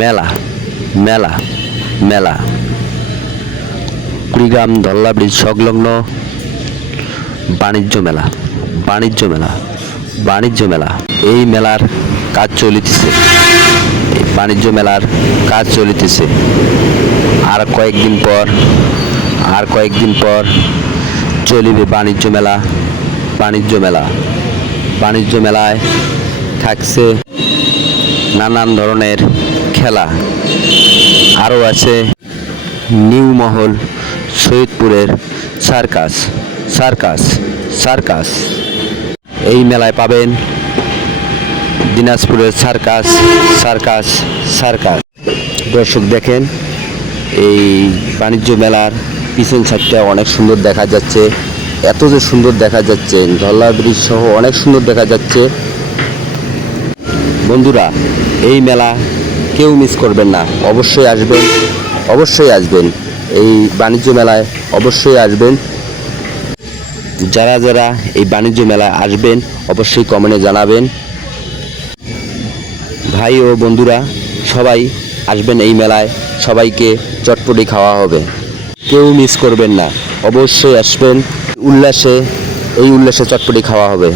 মেলা মেলা মেলা কুড়িগ্রাম ধল্লা ব্রিজ সংলগ্ন বাণিজ্য মেলা বাণিজ্য মেলা বাণিজ্য মেলা। এই মেলার কাজ চলিতেছে, বাণিজ্য মেলার কাজ চলিতেছে। আর কয়েকদিন পর চলিবে বাণিজ্য মেলা। বাণিজ্য মেলা বাণিজ্য মেলায় থাকছে নানান ধরনের খেলা। আরও আছে নিউ মহল সৈয়দপুরের সার্কাস সার্কাস সার্কাস। এই মেলায় পাবেন দিনাজপুরের সার্কাস সার্কাস সার্কাস। দর্শক দেখেন, এই বাণিজ্য মেলার পিছন সাইডটা অনেক সুন্দর দেখা যাচ্ছে। এত যে সুন্দর দেখা যাচ্ছে, ধল্লা ব্রিজ সহ অনেক সুন্দর দেখা যাচ্ছে। বন্ধুরা, এই মেলা কেউ মিস করবেন না, অবশ্যই আসবেন, অবশ্যই আসবেন। এই বাণিজ্য মেলায় অবশ্যই আসবেন। যারা যারা এই বাণিজ্য মেলায় আসবেন অবশ্যই কমেন্টে জানাবেন। ভাই ও বন্ধুরা সবাই আসবেন এই মেলায়, সবাইকে চটপটি খাওয়া হবে, কেউ মিস করবেন না, অবশ্যই আসবেন। এই উল্লাসে চটপটি খাওয়া হবে।